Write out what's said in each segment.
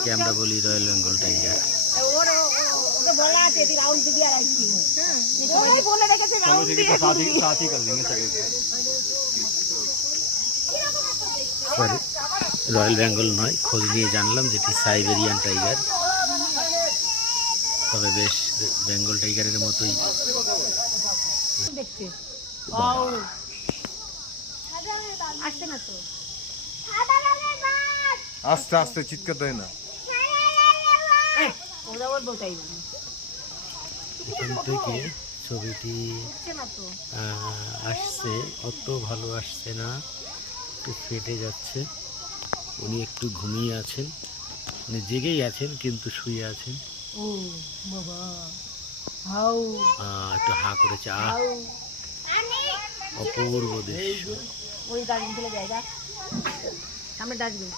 এটাকে আমরা বলি royal Bengal tiger. Sorry, royal Bengal নয়, খোঁজ নিয়ে জানলাম যেটি সাইবেরিয়ান টাইগার। তবে বেশ বেঙ্গল টাইগারের মতোই দেখতে। আস্তে আস্তে চিৎকার দেয় না। এখান থেকে ছবিটি আসছে, অত ভালো আসছে না, একটু ফেটে যাচ্ছে। উনি একটু ঘুমিয়ে আছেন, মানে জেগেই আছেন কিন্তু শুয়ে আছেন। ও বাবা, একটু হা করেছে। অপূর্ব দৃশ্য। ওই ডাস্টবিন ফেলে যায়, সামনে ডাস্টবিন।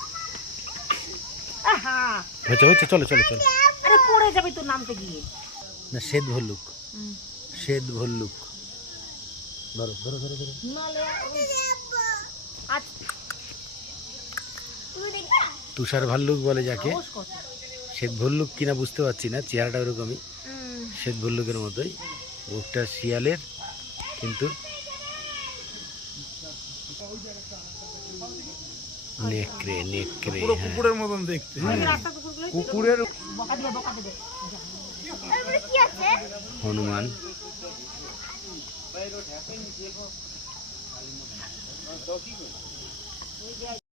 হচ্ছে, চলো চলো চলো। আরে পড়ে যাবে তোর নামতে গিয়ে। না, শ্বেত ভল্লুক, শ্বেত ভল্লুক। ধরো ধরো ধরো ধরো। তুষার ভাল্লুক বলে যাকে। শ্বেত ভল্লুক কিনা বুঝতে পারছি না, চেহারাটা ওরকমই, শ্বেত ভল্লুকের মতোই। মুখটা শিয়ালের, কিন্তু নেকড়ে নেকড়ে কুকুরের মতন দেখতে। কুকুরের হনুমান।